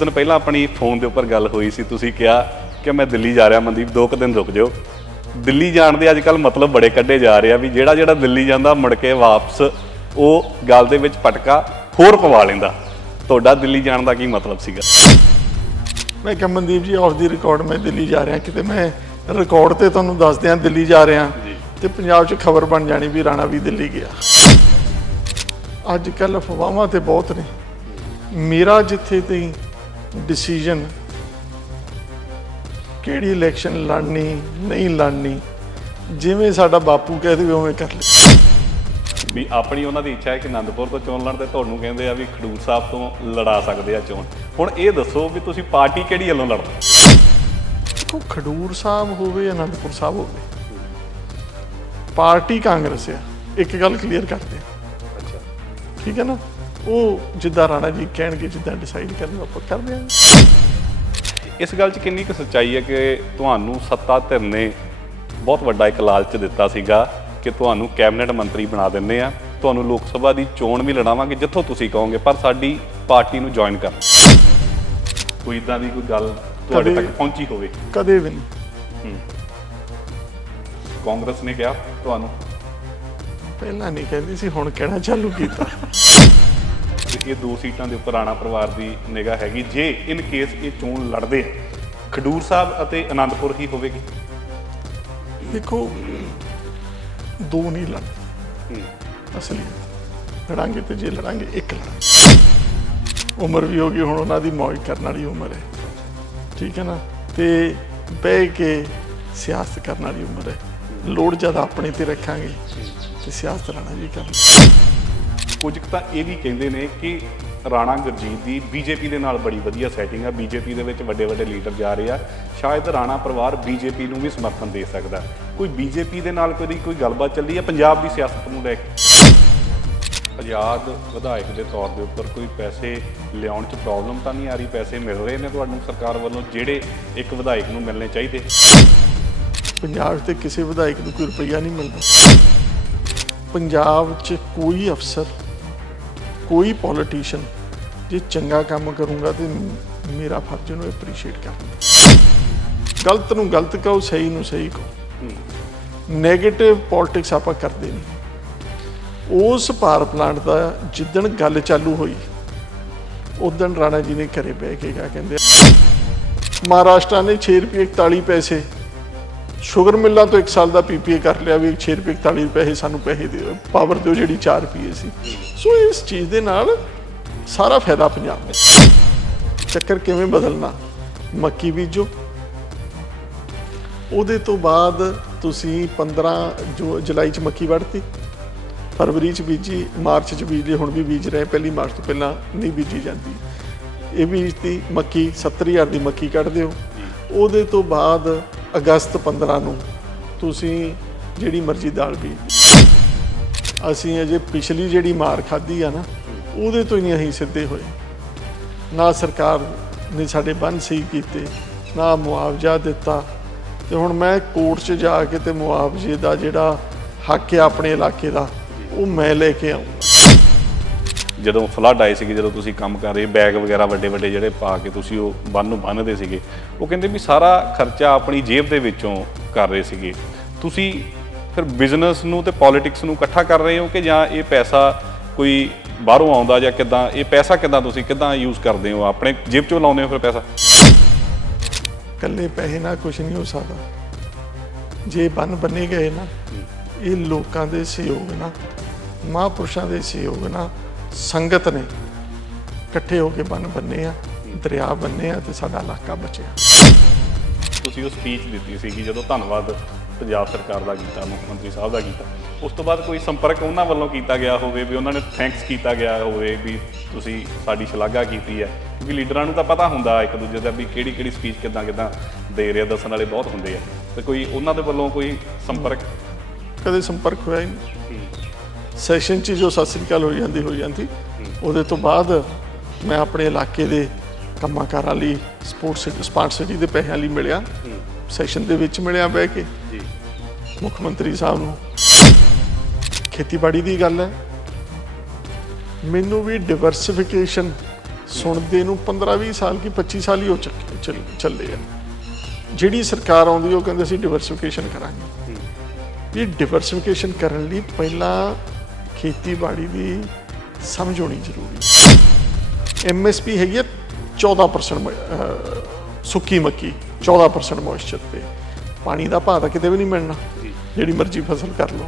ਦਿਨ ਪਹਿਲਾਂ ਆਪਣੀ ਫੋਨ ਦੇ ਉੱਪਰ ਗੱਲ ਹੋਈ ਸੀ ਤੁਸੀਂ ਕਿਹਾ ਕਿ ਮੈਂ ਦਿੱਲੀ ਜਾ ਰਿਹਾ ਮਨਦੀਪ ਦੋ ਕੁ ਦਿਨ ਰੁਕ ਜਾਓ। ਦਿੱਲੀ ਜਾਣ ਦੇ ਅੱਜ ਕੱਲ ਮਤਲਬ ਬੜੇ ਕੱਢੇ ਜਾ ਰਹੇ ਆ ਵੀ ਜਿਹੜਾ ਜਿਹੜਾ ਦਿੱਲੀ ਜਾਂਦਾ ਮੁੜ ਕੇ ਵਾਪਸ ਉਹ ਗੱਲ ਦੇ ਵਿੱਚ ਪਟਕਾ ਹੋਰ ਪਵਾ ਲੈਂਦਾ। ਤੁਹਾਡਾ ਦਿੱਲੀ ਜਾਣ ਦਾ ਕੀ ਮਤਲਬ ਸੀਗਾ? ਮੈਂ ਕਿਹਾ ਮਨਦੀਪ ਜੀ ਆਫ ਦੀ ਰਿਕਾਰਡ ਮੈਂ ਦਿੱਲੀ ਜਾ ਰਿਹਾ ਕਿਤੇ ਮੈਂ ਰਿਕਾਰਡ ਤੇ ਤੁਹਾਨੂੰ ਦੱਸ ਦਿਆਂ ਦਿੱਲੀ ਜਾ ਰਿਹਾ। ਤੇ ਪੰਜਾਬ 'ਚ ਖਬਰ ਬਣ ਜਾਣੀ ਵੀ ਰਾਣਾ ਵੀ ਦਿੱਲੀ ਗਿਆ। ਅੱਜ ਕੱਲ ਅਫਵਾਹਾਂ ਤੇ ਬਹੁਤ ਨੇ। ਮੇਰਾ ਜਿੱਥੇ ਤੇ ਡਿਸੀਜਨ ਕਿਹੜੀ ਇਲੈਕਸ਼ਨ ਲੜਨੀ ਨਹੀਂ ਲੜਨੀ ਜਿਵੇਂ ਸਾਡਾ ਬਾਪੂ ਕਹਿ ਦੇਵੇ ਉਵੇਂ ਕਰ ਲੈ ਵੀ ਆਪਣੀ ਉਹਨਾਂ ਦੀ ਇੱਛਾ ਹੈ ਕਿ ਆਨੰਦਪੁਰ ਤੋਂ ਚੋਣ ਲੜਨ ਤੇ ਤੁਹਾਨੂੰ ਕਹਿੰਦੇ ਆ ਵੀ ਖਡੂਰ ਸਾਹਿਬ ਤੋਂ ਲੜਾ ਸਕਦੇ ਆ ਚੋਣ। ਹੁਣ ਇਹ ਦੱਸੋ ਵੀ ਤੁਸੀਂ ਪਾਰਟੀ ਕਿਹੜੀ ਵੱਲੋਂ ਲੜਨਾ ਦੇਖੋ ਖਡੂਰ ਸਾਹਿਬ ਹੋਵੇ ਅਨੰਦਪੁਰ ਸਾਹਿਬ ਹੋਵੇ ਪਾਰਟੀ ਕਾਂਗਰਸ ਆ। ਇੱਕ ਗੱਲ ਕਲੀਅਰ ਕਰਦੇ ਆ। ਅੱਛਾ। ਠੀਕ ਹੈ ਨਾ? ਉਹ ਜਿੱਦਾਂ ਰਾਣਾ ਜੀ ਕਹਿਣਗੇ ਜਿੱਦਾਂ ਡਿਸਾਈਡ ਕਰਨਗੇ ਆਪਾਂ ਕਰ ਦਿਆਂਗੇ ਇਸ ਗੱਲ 'ਚ ਕਿੰਨੀ ਕੁ ਸੱਚਾਈ ਹੈ ਕਿ ਤੁਹਾਨੂੰ ਸੱਤਾ ਧਿਰ ਨੇ ਬਹੁਤ ਵੱਡਾ ਇੱਕ ਲਾਲਚ ਦਿੱਤਾ ਸੀਗਾ ਕਿ ਤੁਹਾਨੂੰ ਕੈਬਨਿਟ ਮੰਤਰੀ ਬਣਾ ਦਿੰਦੇ ਆ। ਤੁਹਾਨੂੰ ਲੋਕ ਸਭਾ ਦੀ ਚੋਣ ਵੀ ਲੜਾਵਾਂਗੇ ਜਿੱਥੋਂ ਤੁਸੀਂ ਕਹੋਗੇ ਪਰ ਸਾਡੀ ਪਾਰਟੀ ਨੂੰ ਜੁਆਇਨ ਕਰਨਾ। ਕੋਈ ਇਦਾਂ ਦੀ ਕੋਈ ਗੱਲ ਤੁਹਾਡੇ ਤੱਕ ਪਹੁੰਚੀ ਹੋਵੇ? ਕਦੇ ਵੀ ਨਹੀਂ। ਕਾਂਗਰਸ ਨੇ ਕਿਹਾ ਤੁਹਾਨੂੰ? ਪਹਿਲਾਂ ਨਹੀਂ ਕਹਿੰਦੀ ਸੀ ਹੁਣ ਕਹਿਣਾ ਚਾਲੂ ਕੀਤਾ। ਕਿ ਇਹ ਦੋ ਸੀਟਾਂ ਦੇ ਉੱਪਰ ਰਾਣਾ ਪਰਿਵਾਰ ਦੀ ਨਿਗਾਹ ਹੈਗੀ। ਜੇ ਇਨ ਕੇਸ ਇਹ ਚੋਣ ਲੜਦੇ ਆ ਖਡੂਰ ਸਾਹਿਬ ਅਤੇ ਆਨੰਦਪੁਰ ਹੀ ਹੋਵੇਗੀ? ਦੇਖੋ ਦੋ ਨਹੀਂ ਲੜਦੇ। ਅਸਲੀ ਲੜਾਂਗੇ ਤੇ ਜੇ ਲੜਾਂਗੇ ਇੱਕ ਲੜਾਂਗੇ। ਉਮਰ ਵੀ ਹੋ ਗਈ ਹੁਣ ਉਹਨਾਂ ਦੀ ਮੌਜ ਕਰਨ ਵਾਲੀ ਉਮਰ ਹੈ। ਠੀਕ ਹੈ ਨਾ? ਤੇ ਬਹਿ ਕੇ ਸਿਆਸਤ ਕਰਨ ਵਾਲੀ ਉਮਰ ਹੈ। ਲੋੜ ਜ਼ਿਆਦਾ ਆਪਣੇ ਤੇ ਰੱਖਾਂਗੇ। ਤੇ ਸਿਆਸਤ ਰਾਣਾ ਜੀ ਕਰਨ ਕੁਝ ਕੁ ਤਾਂ ਇਹ ਵੀ ਕਹਿੰਦੇ ਨੇ ਕਿ ਰਾਣਾ ਗੁਰਜੀਤ ਦੀ ਬੀਜੇਪੀ ਦੇ ਨਾਲ ਬੜੀ ਵਧੀਆ ਸੈਟਿੰਗ ਆ। ਬੀਜੇਪੀ ਦੇ ਵਿੱਚ ਵੱਡੇ ਵੱਡੇ ਲੀਡਰ ਜਾ ਰਹੇ ਆ। ਸ਼ਾਇਦ ਰਾਣਾ ਪਰਿਵਾਰ ਬੀਜੇਪੀ ਨੂੰ ਵੀ ਸਮਰਥਨ ਦੇ ਸਕਦਾ। ਕੋਈ ਬੀਜੇਪੀ ਦੇ ਨਾਲ ਕਦੀ ਕੋਈ ਗੱਲਬਾਤ ਚੱਲੀ ਆ? ਪੰਜਾਬ ਦੀ ਸਿਆਸਤ ਨੂੰ ਲੈ ਕੇ। ਆਜ਼ਾਦ ਵਿਧਾਇਕ ਦੇ ਤੌਰ ਦੇ ਉੱਪਰ ਕੋਈ ਪੈਸੇ ਲਿਆਉਣ 'ਚ ਪ੍ਰੋਬਲਮ ਤਾਂ ਨਹੀਂ ਆ ਰਹੀ? ਪੈਸੇ ਮਿਲ ਰਹੇ ਨੇ ਤੁਹਾਨੂੰ ਸਰਕਾਰ ਵੱਲੋਂ? ਜਿਹੜੇ ਇੱਕ ਵਿਧਾਇਕ ਨੂੰ ਮਿਲਣੇ ਚਾਹੀਦੇ। ਪੰਜਾਬ 'ਚ ਤੇ ਕਿਸੇ ਵਿਧਾਇਕ ਨੂੰ ਕੋਈ ਰੁਪਈਆ ਨਹੀਂ ਮਿਲਦਾ। ਪੰਜਾਬ 'ਚ ਕੋਈ ਅਫਸਰ ਕੋਈ ਪੋਲੀਟੀਸ਼ੀਅਨ ਜੇ ਚੰਗਾ ਕੰਮ ਕਰੂੰਗਾ ਤੇ ਮੇਰਾ ਫਰਜ਼ ਉਹਨੂੰ ਐਪਰੀਸ਼ੀਏਟ ਕਰਨਾ ਗਲਤ ਨੂੰ ਗਲਤ ਕਹੋ, ਸਹੀ ਨੂੰ ਸਹੀ ਕਹੋ। 네ਗੇਟਿਵ ਪੋਲਿਟਿਕਸ ਆਪਾਂ ਕਰਦੇ ਨਹੀਂ। ਉਸ ਪਾਰ ਪਲਾਂਟ ਦਾ ਜਿੱਦਣ ਗੱਲ ਚਾਲੂ ਹੋਈ ਉਦੋਂ ਰਾਣਾ ਜੀ ਨੇ ਘਰੇ ਬਹਿ ਕੇ ਕਿਹਾ ਕਹਿੰਦੇ ਮਹਾਰਾਸ਼ਟਰ ਨੇ 6 ਰੁਪਏ 41 ਪੈਸੇ ਸ਼ੂਗਰ ਮਿੱਲਾਂ ਤੋਂ 1 ਸਾਲ ਦਾ ਪੀਪੀਏ ਕਰ ਲਿਆ ਵੀ 6 ਰੁਪਏ 41 ਪੈਸੇ ਸਾਨੂੰ ਪੈਸੇ ਦਿਓ ਪਾਵਰ ਦਿਓ ਜਿਹੜੀ 4 ਰੁਪਏ ਸੀ। ਸੋ ਇਸ ਚੀਜ਼ ਦੇ ਨਾਲ ਸਾਰਾ ਫਾਇਦਾ ਪੰਜਾਬ ਵਿੱਚ। ਚੱਕਰ ਕਿਵੇਂ ਬਦਲਣਾ? ਮੱਕੀ ਬੀਜੋ। ਉਹਦੇ ਤੋਂ ਬਾਅਦ ਤੁਸੀਂ 15 ਜੋ ਜੁਲਾਈ ਚ ਮੱਕੀ ਵੜਤੀ ਫਰਵਰੀ ਚ ਬੀਜੀ, ਮਾਰਚ ਚ ਬੀਜ, ਹੁਣ ਵੀ ਬੀਜ ਰਹੇ, ਪਹਿਲੀ ਮਾਰਚ ਤੋਂ ਪਹਿਲਾਂ ਨਹੀਂ ਬੀਜੀ ਜਾਂਦੀ। ਇਹ ਬੀਜਤੀ ਮੱਕੀ 70000 ਦੀ ਮੱਕੀ ਕੱਢ ਦਿਓ। ਉਹਦੇ ਤੋਂ ਬਾਅਦ ਅਗਸਤ 15 ਨੂੰ ਤੁਸੀਂ ਜਿਹੜੀ ਮਰਜ਼ੀ ਦਾਲ ਪੀ ਅਸੀਂ ਅਜੇ ਪਿਛਲੀ ਜਿਹੜੀ ਮਾਰ ਖਾਧੀ ਆ ਨਾ, ਉਹਦੇ ਤੋਂ ਹੀ ਅਸੀਂ ਸਿੱਧੇ ਹੋਏ। ਨਾ ਸਰਕਾਰ ਨੇ ਸਾਡੇ ਬੰਨ ਸਹੀ ਕੀਤੇ, ਨਾ ਮੁਆਵਜ਼ਾ ਦਿੱਤਾ। ਤੇ ਹੁਣ ਮੈਂ ਕੋਰਟ 'ਚ ਜਾ ਕੇ ਤੇ ਮੁਆਵਜ਼ੇ ਦਾ ਜਿਹੜਾ ਹੱਕ ਹੈ ਆਪਣੇ ਇਲਾਕੇ ਦਾ, ਉਹ ਮੈਂ ਲੈ ਕੇ ਆਉਂਗਾ ਜਦੋਂ ਫਲੱਡ ਆਏ ਸੀਗੇ, ਜਦੋਂ ਤੁਸੀਂ ਕੰਮ ਕਰ ਰਹੇ ਬੈਗ ਵਗੈਰਾ ਵੱਡੇ ਵੱਡੇ ਜਿਹੜੇ ਪਾ ਕੇ ਤੁਸੀਂ ਉਹ ਬੰਨ ਨੂੰ ਬੰਨਦੇ ਸੀਗੇ, ਉਹ ਕਹਿੰਦੇ ਵੀ ਸਾਰਾ ਖਰਚਾ ਆਪਣੀ ਜੇਬ ਦੇ ਵਿੱਚੋਂ ਕਰ ਰਹੇ ਸੀਗੇ। ਤੁਸੀਂ ਫਿਰ ਬਿਜ਼ਨਸ ਨੂੰ ਤੇ ਪੋਲਿਟਿਕਸ ਨੂੰ ਇਕੱਠਾ ਕਰ ਰਹੇ ਹੋ ਕਿ ਜਾਂ ਇਹ ਪੈਸਾ ਕੋਈ ਬਾਹਰੋਂ ਆਉਂਦਾ ਜਾਂ ਕਿਦਾਂ, ਇਹ ਪੈਸਾ ਕਿਦਾਂ ਤੁਸੀਂ ਕਿਦਾਂ ਯੂਜ਼ ਕਰਦੇ ਹੋ? ਆਪਣੇ ਜੇਬ ਚੋਂ ਲਾਉਂਦੇ ਹੋ ਫਿਰ ਪੈਸਾ? ਇਕੱਲੇ ਪੈਸੇ ਨਾਲ ਕੁਝ ਨਹੀਂ ਹੋ ਸਕਦਾ। ਜੇ ਬੰਨ ਬੰਨੇ ਗਏ ਨਾ, ਇਹ ਲੋਕਾਂ ਦੇ ਸਹਿਯੋਗ ਨਾਲ, ਮਹਾਂਪੁਰਸ਼ਾਂ ਦੇ ਸਹਿਯੋਗ ਨਾਲ ਸੰਗਤ ਨੇ ਇਕੱਠੇ ਹੋ ਕੇ ਬੰਨ ਬੰਨੇ ਆ ਦਰਿਆ ਬੰਨੇ ਆ ਤੇ ਸਾਡਾ ਇਲਾਕਾ ਬਚਿਆ। ਤੁਸੀਂ ਉਹ ਸਪੀਚ ਦਿੱਤੀ ਸੀਗੀ ਜਦੋਂ ਧੰਨਵਾਦ ਪੰਜਾਬ ਸਰਕਾਰ ਦਾ ਕੀਤਾ ਮੁੱਖ ਮੰਤਰੀ ਸਾਹਿਬ ਦਾ ਕੀਤਾ। ਉਸ ਤੋਂ ਬਾਅਦ ਕੋਈ ਸੰਪਰਕ ਉਹਨਾਂ ਵੱਲੋਂ ਕੀਤਾ ਗਿਆ ਹੋਵੇ ਵੀ ਉਹਨਾਂ ਨੇ ਥੈਂਕਸ ਕੀਤਾ ਗਿਆ ਹੋਵੇ ਵੀ ਤੁਸੀਂ ਸਾਡੀ ਸ਼ਲਾਘਾ ਕੀਤੀ ਹੈ। ਕਿਉਂਕਿ ਲੀਡਰਾਂ ਨੂੰ ਤਾਂ ਪਤਾ ਹੁੰਦਾ ਇੱਕ ਦੂਜੇ ਦਾ ਵੀ ਕਿਹੜੀ ਕਿਹੜੀ ਸਪੀਚ ਕਿੱਦਾਂ ਕਿੱਦਾਂ ਦੇ ਰਿਹਾ ਦੱਸਣ ਵਾਲੇ ਬਹੁਤ ਹੁੰਦੇ ਆ। ਤੇ ਕੋਈ ਉਹਨਾਂ ਦੇ ਵੱਲੋਂ ਕੋਈ ਸੰਪਰਕ? ਕਦੇ ਸੰਪਰਕ ਹੋਇਆ ਹੀ ਨਹੀਂ। ਸੈਸ਼ਨ 'ਚ ਜੋ ਸਤਿ ਸ੍ਰੀ ਅਕਾਲ ਹੋ ਜਾਂਦੀ ਹੋ ਜਾਂਦੀ। ਉਹਦੇ ਤੋਂ ਬਾਅਦ ਮੈਂ ਆਪਣੇ ਇਲਾਕੇ ਦੇ ਕੰਮਾਂ ਕਾਰਾਂ ਲਈ ਸਪੋਰਟਸ ਸਿਟੀ ਦੇ ਪੈਸਿਆਂ ਲਈ ਮਿਲਿਆ। ਸੈਸ਼ਨ ਦੇ ਵਿੱਚ ਮਿਲਿਆ ਬਹਿ ਕੇ। ਜੀ। ਮੁੱਖ ਮੰਤਰੀ ਸਾਹਿਬ ਨੂੰ। ਖੇਤੀਬਾੜੀ ਦੀ ਗੱਲ ਹੈ। ਮੈਨੂੰ ਵੀ ਡਿਵਰਸਿਫਿਕੇਸ਼ਨ ਸੁਣਦੇ ਨੂੰ 15 20 ਸਾਲ ਕੀ 25 ਸਾਲ ਹੀ ਹੋ ਚੱਕੇ ਚੱਲ ਚੱਲੇ ਆ। ਜਿਹੜੀ ਸਰਕਾਰ ਆਉਂਦੀ ਉਹ ਕਹਿੰਦੇ ਅਸੀਂ ਡਿਵਰਸਿਫਿਕੇਸ਼ਨ ਕਰਾਂਗੇ। ਇਹ ਡਿਵਰਸਿਫਿਕੇਸ਼ਨ ਕਰਨ ਲਈ ਪਹਿਲਾਂ ਖੇਤੀਬਾੜੀ ਦੀ ਸਮਝ ਹੋਣੀ ਜ਼ਰੂਰੀ ਐਮਐਸਪੀ ਹੈਗੀ ਹੈ 14% ਮ- ਅਹ, ਸੁੱਕੀ ਮੱਕੀ 14% ਮੋਇਸਚਰ ਤੇ। ਪਾਣੀ ਦਾ ਭਾਅ ਤਾਂ ਕਿਤੇ ਵੀ ਨਹੀਂ ਮਿਲਣਾ। ਜਿਹੜੀ ਮਰਜ਼ੀ ਫਸਲ ਕਰ ਲਓ।